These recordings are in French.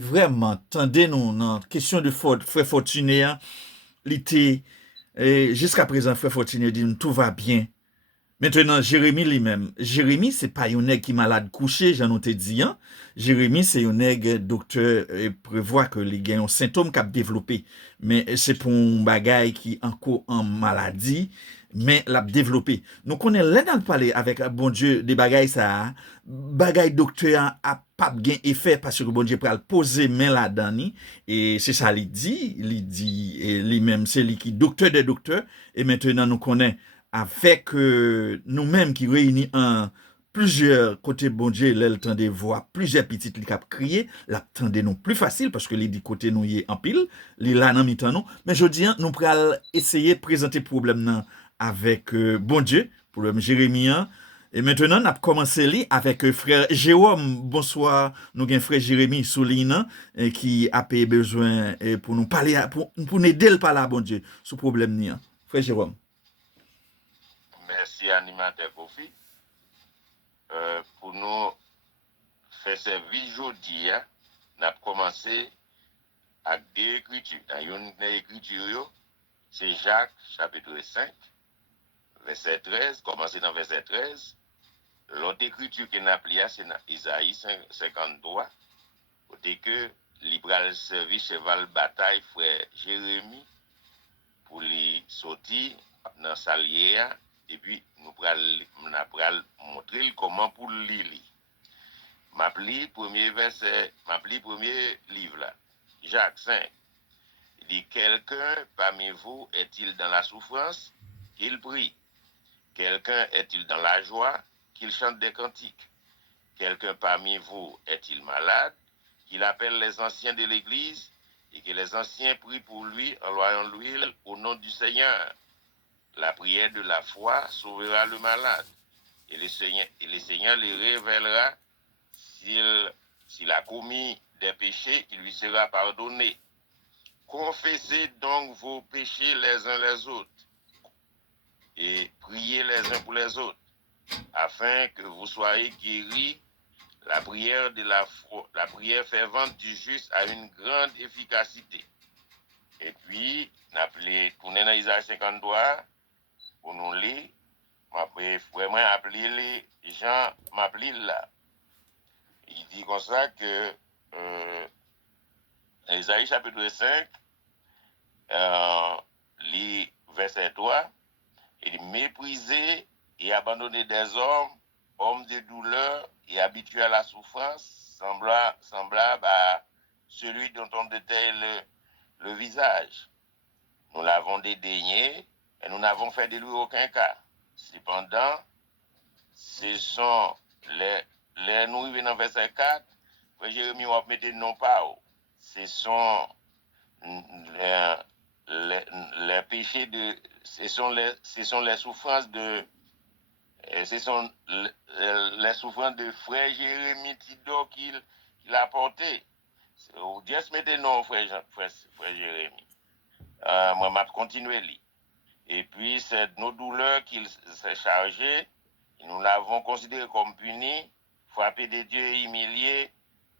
Vraiment, tendez nous dans question de frère Fortuné, hein, l'été, jusqu'à présent, frère Fortuné dit tout va bien. Maintenant, Jérémie lui-même. Jérémie, c'est pas un nègre qui est malade couché, j'en ai dit, hein. Jérémie, c'est un nègre docteur prévoit que les gains ont symptômes qu'a développé. Mais c'est pour un bagage qui encore en maladie, mais l'a développé. Donc, on est là dans le parler avec bon Dieu des bagailles ça, bagaille docteur a pas bien effet parce que bon Dieu peut poser main là-dedans et c'est ça il dit et lui-même c'est lui qui docteur des docteurs et maintenant nous connaît avec nous-mêmes qui réunissons plusieurs côtés bon Dieu, là, le temps de voir plusieurs petites qui cap crier, la temps de nous plus facile parce que les dix côtés nous y est en pile, les là dans mi-temps nous. Mais je dis, nous pourrons essayer de présenter le problème nan avec bon Dieu, problème Jérémie. Et maintenant, on a commencé avec frère Jérôme. Bonsoir, nous avons frère Jérémie Souline qui a payé besoin pour nous parler, pour nous aider le parler à bon Dieu sur le problème. Frère Jérôme. Merci animateur Kofi. Pour nous faire service aujourd'hui, nous avons commencé avec deux écritures. Dans une écriture, c'est Jacques chapitre 5, verset 13, commencer dans verset 13. L'autre écriture que nous avons c'est dans Isaïe 53, côté que libéral service cheval bataille frère Jérémie pour les sortir dans salier et puis nous pral montrer comment pour lire. M'appli premier verset, m'appli premier livre là. Jacques 5. Il dit quelqu'un parmi vous est-il dans la souffrance qu'il prie. Quelqu'un est-il dans la joie qu'il chante des cantiques. Quelqu'un parmi vous est-il malade qu'il appelle les anciens de l'église et que les anciens prient pour lui en loyant l'huile au nom du Seigneur. La prière de la foi sauvera le malade et le Seigneur le révélera s'il a commis des péchés, il lui sera pardonné. Confessez donc vos péchés les uns les autres et priez les uns pour les autres, afin que vous soyez guéris. La prière fervente du juste a une grande efficacité. Et puis, pour nous dans Isaïe 53, pour nous lire, vraiment appeler les gens, m'appeler là. Il dit comme ça que Isaïe chapitre 5, les verset 3, il dit mépriser et abandonner des hommes de douleur et habitués à la souffrance, semblable à celui dont on détaille le visage. Nous l'avons dédaigné et nous n'avons fait de lui aucun cas. Cependant, ce sont nous arrivons dans verset 4, frère Jérémie va mettre non pas. Ce sont les péchés ce sont les souffrances les souffrances de frère Jérémie Tidor qu'il a porté. Dieu se mette non frère Jérémie. Moi m'a continué li. Et puis c'est nos douleurs qu'il s'est chargé, nous l'avons considéré comme puni, frappé de Dieu et humilié,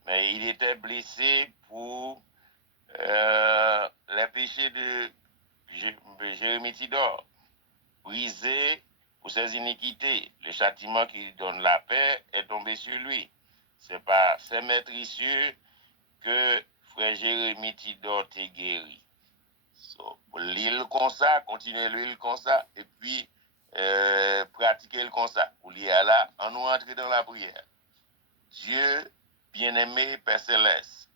mais il était blessé pour les péchés de Jérémie Tidor, brisé pour ses iniquités. Le châtiment qui lui donne la paix est tombé sur lui. C'est par ses maîtricieux que frère Jérémie Tidor t'est guéri. So, lire comme ça, continuer lire comme ça, et puis pratiquer le comme ça. Pour lire là, on nous entre dans la prière. Dieu, bien-aimé Père Céleste,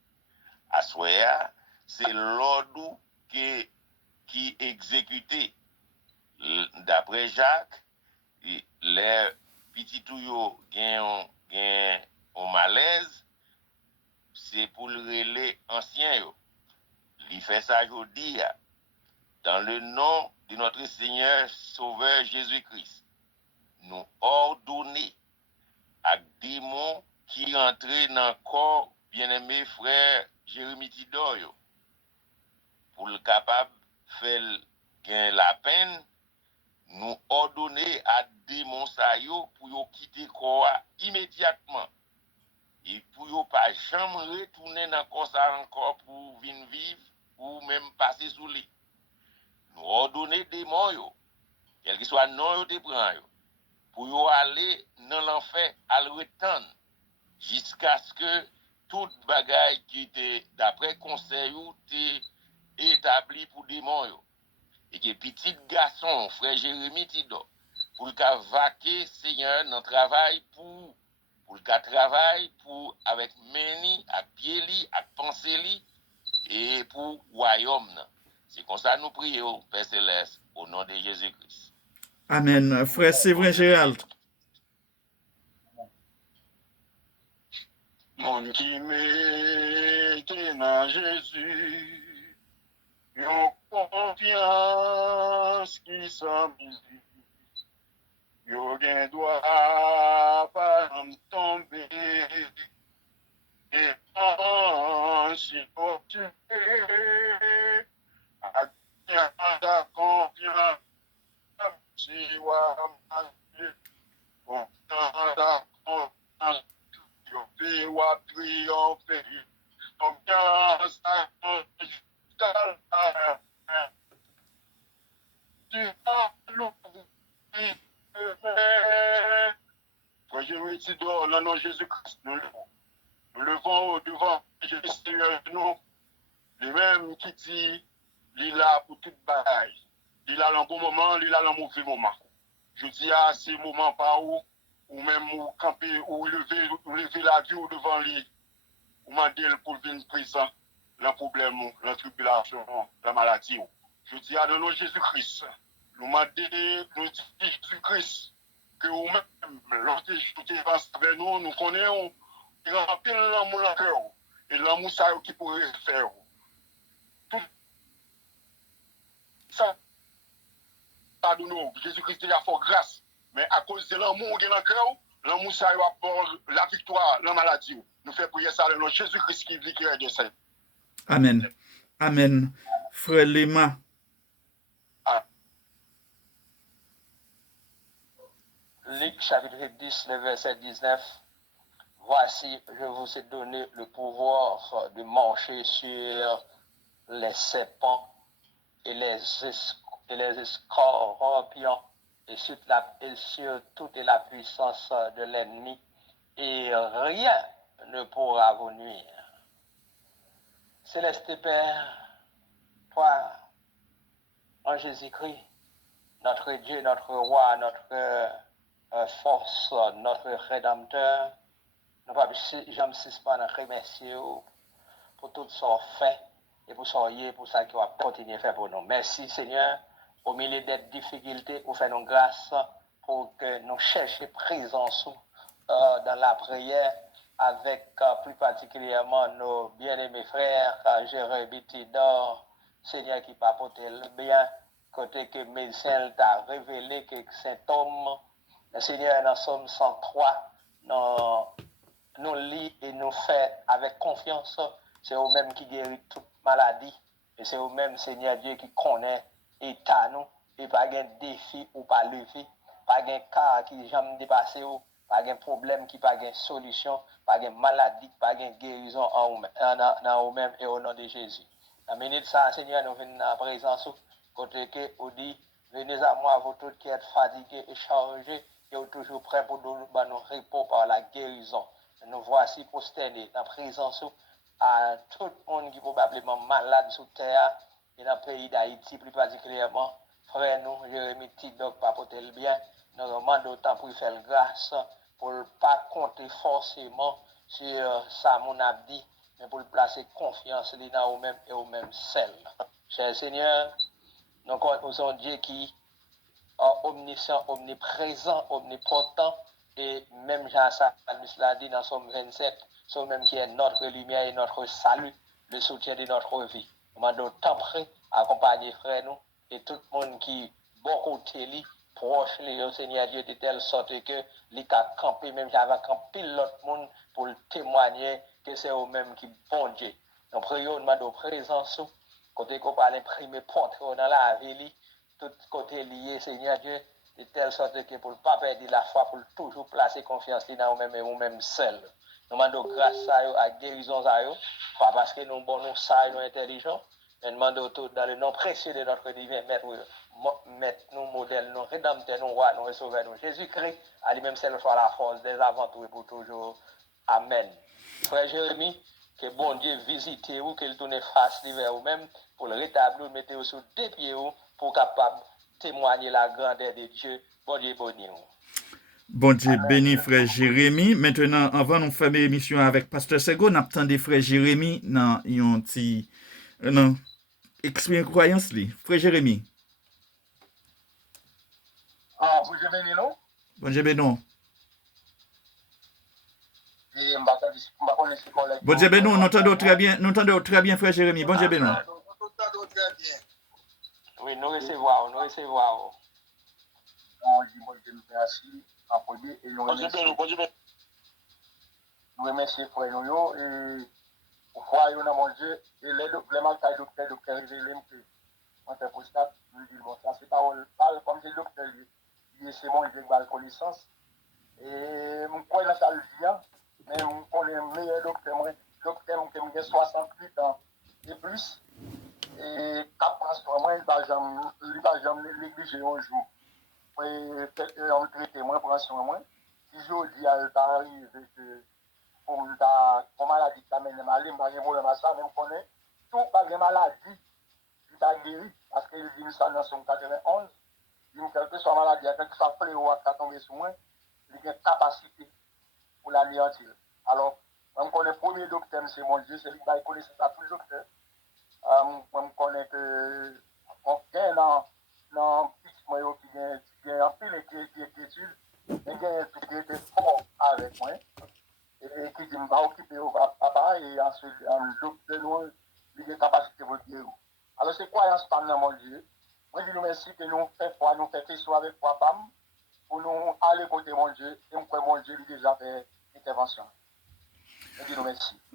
à soya, c'est l'ordre qui exécuté. D'après Jacques, les petits tuyaux gagnent un malaise, c'est pour le relais ancien. Il fait ça aujourd'hui, dans le nom de notre Seigneur Sauveur Jésus-Christ. Nous ordonner à démons qui entrent dans le corps bien-aimé frère Jérémie Tidor pour le capable de faire gain la peine, nous ordonner à démons pour quitter le corps immédiatement. et pour ne pas jamais retourner dans le ça encore pour venir vivre ou même passer sous lui. Nous ordonner des morts, quel que soit non de prend, pour aller dans l'enfer à le retendre jusqu'à ce que toute bagaille qui était d'après conseil ou établi pour des morts. Et que petit garçon, frère Jérémie Tido, pour le cas vaquer Seigneur dans le travail pour le cas travail pour avec meni, avec pied avec pensée et pour royaume. C'est comme ça nous prions, Père Céleste, au nom de Jésus-Christ. Amen. Frère Séverin Gérald. Mon qui mette dans Jésus, yon confiance qui s'amuse. Yo gen doit pas me tomber. Et en si tu a ta confiance, si wa manger, ta confiance, yo fi wa triompher. Confiance à tu as l'oubli. Quand je me dis dans le nom de Jésus-Christ, nous levons devant Jésus, nous, les mêmes qui dit, il est là pour toute bataille. Il est là dans le bon moment, il est là dans le mauvais moment. Je dis à ces moments par où, ou même ou camper, ou lever la vie devant lui, ou demander pour venir présent, le problème, la tribulation, la maladie. Je dis à nous Jésus-Christ, nous demander, nous dit Jésus-Christ, que vous-même, lorsque vous êtes avec nous, nous connaissons, il remplit l'amour dans le cœur, et l'amour ça qui pourrait faire. Tout ça, pardonne-nous, Jésus-Christ a fait grâce, mais à cause de l'amour qui est dans le cœur, l'amour ça apporte la victoire, la maladie. Nous faisons prier ça, le nom Jésus-Christ qui vit qui est de ça. Amen. Amen. Frère Lema. Luc chapitre 10, le verset 19. Voici, je vous ai donné le pouvoir de marcher sur les serpents et les scorpions et sur toute la puissance de l'ennemi, et rien ne pourra vous nuire. Céleste Père, toi, en Jésus-Christ, notre Dieu, notre roi, notre force, notre rédempteur, nous ne pouvons jamais suspendre remercier pour tout ce qu'on fait et pour ça qu'il va continuer à faire pour nous. Merci Seigneur, au milieu des difficultés, pour faire nos grâces, pour que nous cherchions présence dans la prière avec plus particulièrement nos bien-aimés frères, Jérémie Tidor, Seigneur qui va porter le bien, côté que médecin t'a révélé quelques symptômes. Seigneur, dans Somme 103, nous lit et nous fait avec confiance. C'est eux-mêmes qui guérit toute maladie. Et c'est eux-mêmes, Seigneur Dieu, qui connaît l'état nous. Et pas de défi ou pas levé. Pas de cas qui jamais dépassé ou. Pas de problème qui pas de solution. Pas de maladie, pas de guérison en eux-mêmes et au nom de Jésus. La minute ça, Seigneur, nous venons en présence. Côté que, on dit, venez à moi, vous tous qui êtes fatigués et chargés, et toujours prêts pour nous repos par la guérison. Nous voici prosternés dans la présence à tout le monde qui est probablement malade sur terre et dans le pays d'Haïti plus particulièrement. Frère nous, Jérémie Tidok, pas porter le bien, nous demandons autant pour faire grâce, pour ne pas compter forcément sur ça, mon abdi, mais pour placer confiance dans eux-mêmes et eux-mêmes seuls. Cher Seigneur, nous sommes Dieu qui omniscient, omniprésent, omnipotent, et même Jean-Saint l'a dit dans Somme 27, c'est même qui est notre lumière et notre salut, le soutien de notre vie. Nous demandons tant près, accompagner frère nous, et tout le monde qui bon côté lui, proche lui, au Seigneur Dieu, de telle sorte que lui a campé, même j'avais campé l'autre monde pour le témoigner que c'est eux-mêmes qui bon Dieu. Nous prions, nous demandons présence, côté qu'on parle imprimer portrait dans la vie, tout côté lié, Seigneur Dieu, de telle sorte que pour ne pas perdre la foi, pour toujours placer confiance dans nous-mêmes et nous-mêmes seuls. Nous demandons grâce à eux, à guérison à eux, pas parce que nous bon nous ça nous intelligents, mais nous demandons tout dans le nom précieux de notre divin maître nous modèle, nous rédempteur, nous roi, nous sauveur, nous Jésus-Christ, à lui-même seul soit la force des aventures pour toujours. Amen. Frère Jérémie, que bon Dieu visite vous, qu'il tourne face vers vous-même pour le rétablir, mettez vous sur des pieds pour capable témoigner la grandeur de Dieu. Bon Dieu béni vous. Bon Dieu béni frère Jérémie. Maintenant, avant de faire l'émission avec Pasteur Sego, nous attendons frère Jérémie dans un petit expérience croyance li. Frère Jérémie. Ah, vous avez dit non? Bon Dieu béni. Et m'a connais ce collègue. Bon Dieu béni, nous entendons très bien frère Jérémie. Bon Dieu béni. Nous entendons très bien. Oui, nous recevons. On dit bon Dieu nous merci en premier et nous remercions frère Noyo et pour voir dans mon Dieu et les malades docteur révélé que on fait prostate nous dit bon ça c'est parole comme c'est le docteur c'est mon Dieu qui a connaissance et je crois dans ça le vient mais on connaît meilleur docteur qui a 68 ans et plus et capable moi il va jamais négliger un jour on traite moi prend soin moi si je dis à arrive que pour maladie qui amène malade pas de problème à ça même connaît tout pas de maladie qui t'a guéri parce qu'il dit ça dans son 91 il dit quelque soit maladie quelque soit fléau qui a tombé sur moi il a capacité pour l'anéantir alors on connaît premier docteur c'est mon Dieu c'est lui qui connaît ça tout le docteur on connaît que on gagne dans petit moyen qui gagne en pile études et gagne tout qui était fort avec moi et qui dit m'a occupé au papa et ensuite de loin il a capacité pour dire alors c'est croyance par mon Dieu moi je nous merci que nous fait foi nous fait question avec foi pam pour nous aller côté mon Dieu et mon Dieu lui déjà fait intervention.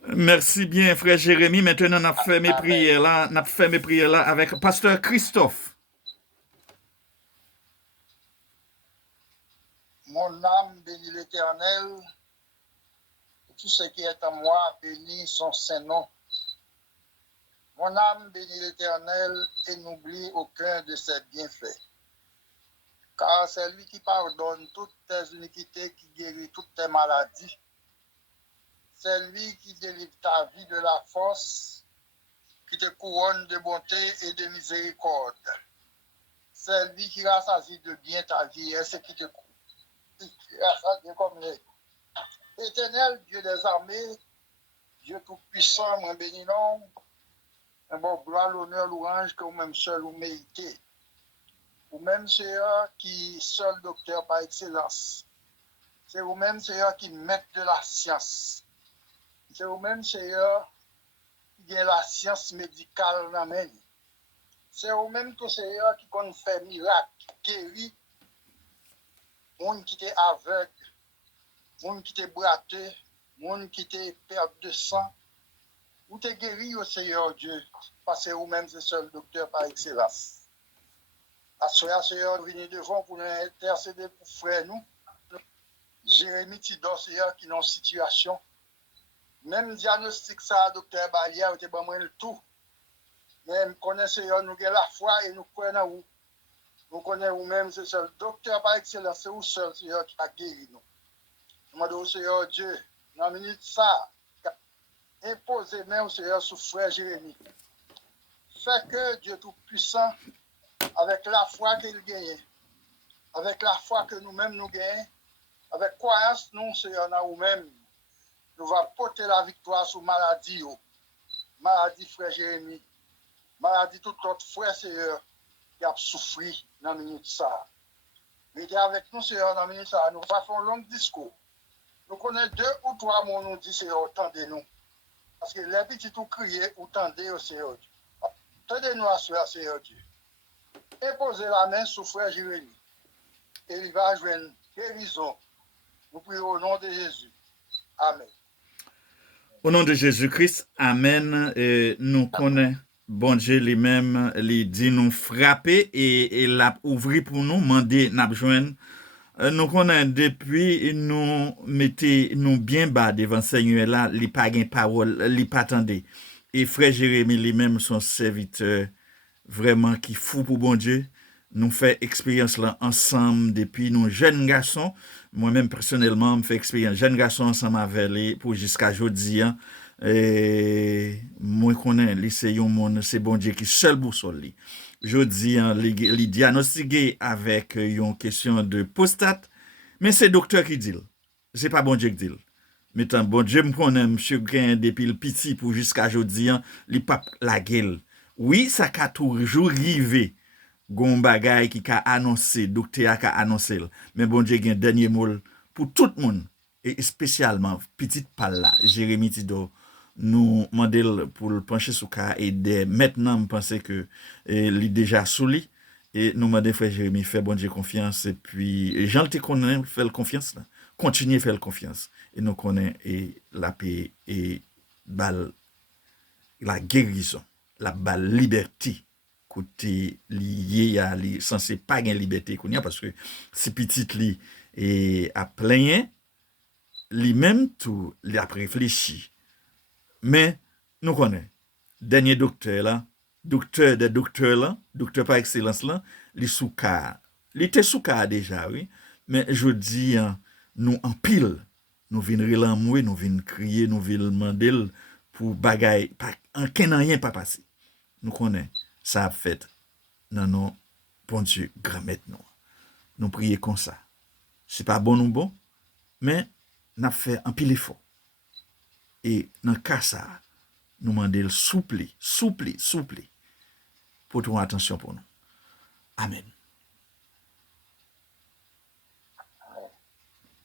Merci bien, frère Jérémie. Maintenant, on a fait mes prières là, avec Pasteur Christophe. Mon âme bénit l'Éternel, tout ce qui est en moi bénit son saint nom. Mon âme bénit l'Éternel et n'oublie aucun de ses bienfaits. Car c'est lui qui pardonne toutes tes iniquités, qui guérit toutes tes maladies. C'est lui qui délivre ta vie de la force, qui te couronne de bonté et de miséricorde. C'est lui qui rassasie de bien ta vie et ce qui te rassasie comme les. Éternel, Dieu des armées, Dieu tout-puissant, moi béni non, un bon gloire, l'honneur, l'ouange que vous-même seul vous méritez. Vous-même, Seigneur, qui seul docteur par excellence. C'est vous-même, Seigneur, qui maître de la science. C'est vous-même, Seigneur, qui a la science médicale dans la main. C'est vous-même, Seigneur, qui connaît fait miracle, qui guérit, monde qui était aveugle, monde qui était braté, monde qui était perte de sang. Vous t'es guéri, au Seigneur Dieu, parce que vous-même, c'est seul docteur par excellence. À ce Seigneur, venez devant pour nous intercéder pour frère nous. Jérémie Tidor, Seigneur, qui est dans une situation. Même diagnostic ça, docteur Barrière, était bon le tout. Mais nous connaissons, Seigneur, nous avons la foi et nous croyons en vous. Nous connaissons vous-même, c'est seul docteur par excellence, c'est vous seul, Seigneur, qui a guéri nous. Nous demandons, Seigneur Dieu, dans la minute ça, imposez même, Seigneur, sur frère Jérémie. Fait que Dieu Tout-Puissant, avec la foi qu'il gagne, avec la foi que nous-mêmes nous gagnons, avec croyance, nous, Seigneur, dans vous-même, nous allons porter la victoire sur maladie, maladie, frère Jérémie, maladie, tout autre frère, Seigneur, qui a souffert dans la minute ça. Mettez avec nous, Seigneur, dans la minute ça, nous faisons un long discours. Nous connaissons 2 ou 3 mots, nous disons, Seigneur, entendez-nous. Parce que les petits tout crier, ou tendez au Seigneur Dieu. Tendez-nous à ce Seigneur Dieu. Imposez la main sur frère Jérémie. Et il va jouer une guérison. Nous prions au nom de Jésus. Amen. Au nom de Jésus-Christ, Amen. Et nous connaissons, bon Dieu lui-même, il dit nous frapper et l'a ouvrir pour nous, demander n'a besoin nous connaissons depuis, nous mettons nous bien bas devant Seigneur là, il pas gain parole, il pas attendait. Et frère Jérémie lui-même, son serviteur, vraiment qui fou pour bon Dieu. Nous fait expérience là ensemble depuis nous jeunes garçons. Moi-même personnellement, je fais expérience jeunes garçons ensemble avec lui pour jusqu'à aujourd'hui. Hein. Et moi connais lui c'est un monde, c'est bon Dieu qui seul boussole lui. Jodi hein, li diagnostiqué avec une question de prostate, mais c'est docteur qui dit. C'est pas bon Dieu qui dit. Mais tant bon Dieu me connaît monsieur gain depuis le petit pour jusqu'à jodi hein, li pas la gueule. Oui, ça ka toujours arrivé. Gon bagay qui ka annoncé, docteur ka annoncé, mais bon Dieu gen dernier mot pour tout le monde et spécialement petite pal là, Jérémie Tido nous mandel pour le pencher sous ka et maintenant me penser que li déjà souli et nous mandé frère Jérémie fait bon Dieu confiance et puis Jean te connaît fait confiance là, continuer faire confiance et nous connaît et la paix et bal la guérison, la bal liberté côté lié à li censé pas gain liberté qu'on y a parce que si petite li et à plein li même tout li a réfléchi mais nous connaît dernier docteur là docteur de docteur là docteur par excellence là li souka li était souka déjà oui mais je dis nous en pile nous vinn relanmouer nous vinn crier nous vinn demander pour bagay pas en rien pas passé nous connaît ça a fait non non bon Dieu grand maître nous prier comme ça c'est pas bon ou bon mais n'a fait un pile effort et dans cas ça nous demander souple pour ton attention pour nous amen.